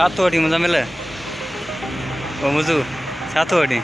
छा थो वठी मुज़मिल ओ मुज़ू छा थो वठी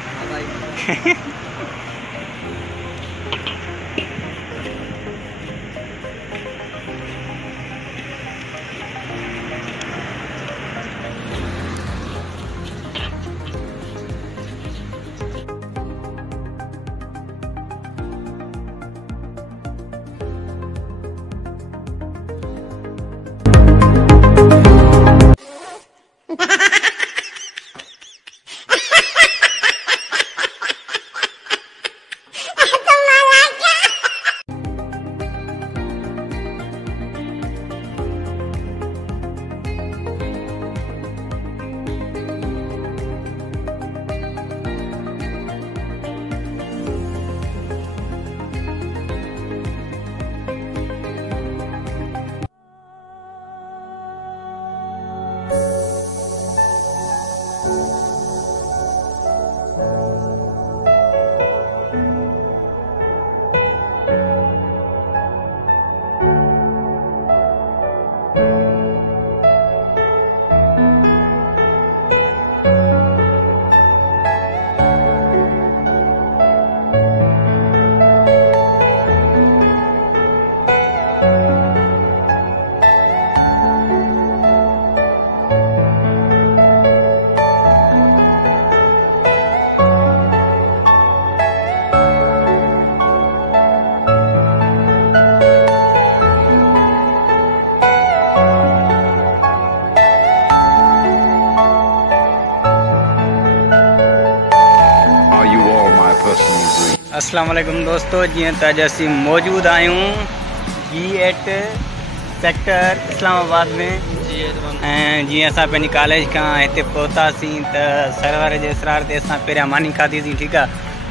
अस्सलाम वालेकुम दोस्तों, जी तज असी मौजूद आयूँ G8 सेक्टर इस्लामाबाद में जी अस पे कॉलेज का इतने पहुँचासी तो सरवर के इसरार से अस पे मानी खाधीसीं। ठीक है,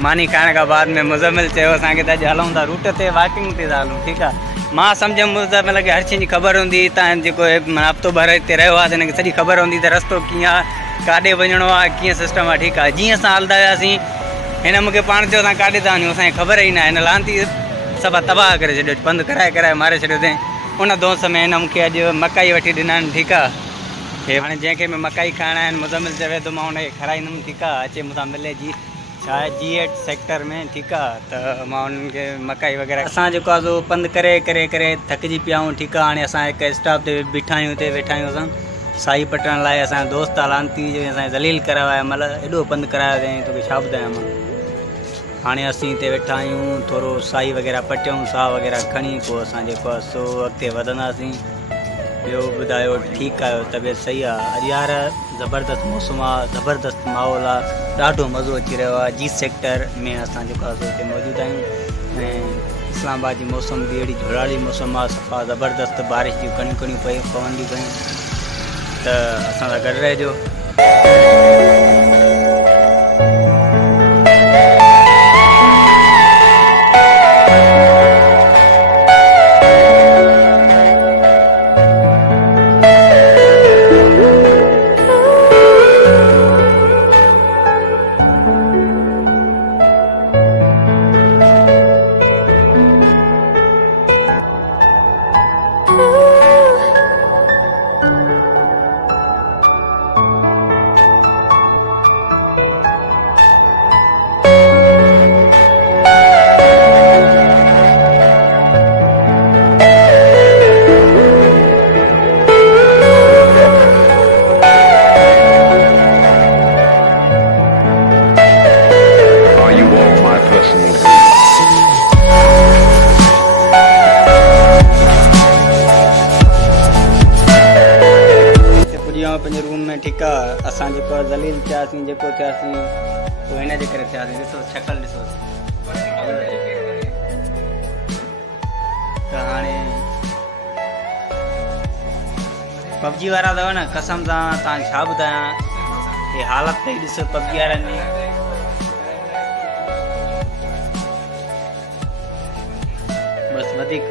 मानी खाने का बाद में मुज़मिल असांखे त अॼु हलूं था रूट से वॉकिंग ते था हलूं। ठीक है, मां सम्झ मुज़मिल के हर शइ जी ख़बर होंगी। जो हफ़्तो भर इतने रहो आहे हिनखे सॼी ख़बर होंगी तो रस्तो कीअं आहे, काॾे वञिणो आहे, कीअं सिस्टम आहे। ठीक है, जी अस हलदा हुआसीं हिन मूंखे पाण चयो असां काॾे था वञूं, असांखे ख़बर ई न आहे। हिन लांती सभु तबाह करे छॾियो, बंदि कराए मारे छॾियो अथई। उन दोस्त में हिन मूंखे अॼु मकाई वठी ॾिना आहिनि। ठीकु आहे, हे हाणे जंहिंखे बि मकाई खाइणा आहिनि मुज़मिल चवे थो मां हुनखे खाराईंदुमि। ठीकु आहे, अचे मूंसां मिले जी छा आहे G8 सेक्टर में। ठीकु आहे, त मां हुननि खे मकाई वग़ैरह असां जेको आहे सो पंधु करे करे करे थकिजी पिया आहियूं। ठीकु आहे, हाणे असां हिकु स्टॉप ते बीठा आहियूं, हिते वेठा आहियूं असां साई पटण लाइ। असांजा दोस्त आहे लांती जो असांखे ज़लील करायो आहे, मतिलबु एॾो पंधु करायो अथई तोखे छा ॿुधायां मां। हाँ असी हिते वेठा आहियूं, थोरो साई वग़ैरह पटियूं, साह वग़ैरह खणी पोइ असां जेको आहे सो अॻिते वधंदासीं। ॿियो ॿुधायो ठीकु आहियो, तबियत सही आहे? अॼु यार ज़बरदस्त मौसम आहे, ज़बरदस्त माहौल आहे, ॾाढो मज़ो अची रहियो आहे। G सेक्टर में असां जेको आहे सो हिते मौजूदु आहियूं ऐं इस्लामाबाद जी मौसम बि अहिड़ी झोड़ाली मौसम आहे, सफ़ा ज़बरदस्त बारिश जूं कणियूं कणियूं पवंदियूं पयूं। त असां सां गॾु रहिजो। पंहिंजे रूम में। ठीक है, असां जेको ज़लील थियासीं, जेको थियासीं पोइ हिन जे करे थियासीं। ॾिसो शक्ल ॾिसो। त हाणे पबजी वारा अथव न, कसम सां तव्हांखे छा ॿुधायां, हे हालत अथई ॾिसो पबजी वारनि जी। बस वधीक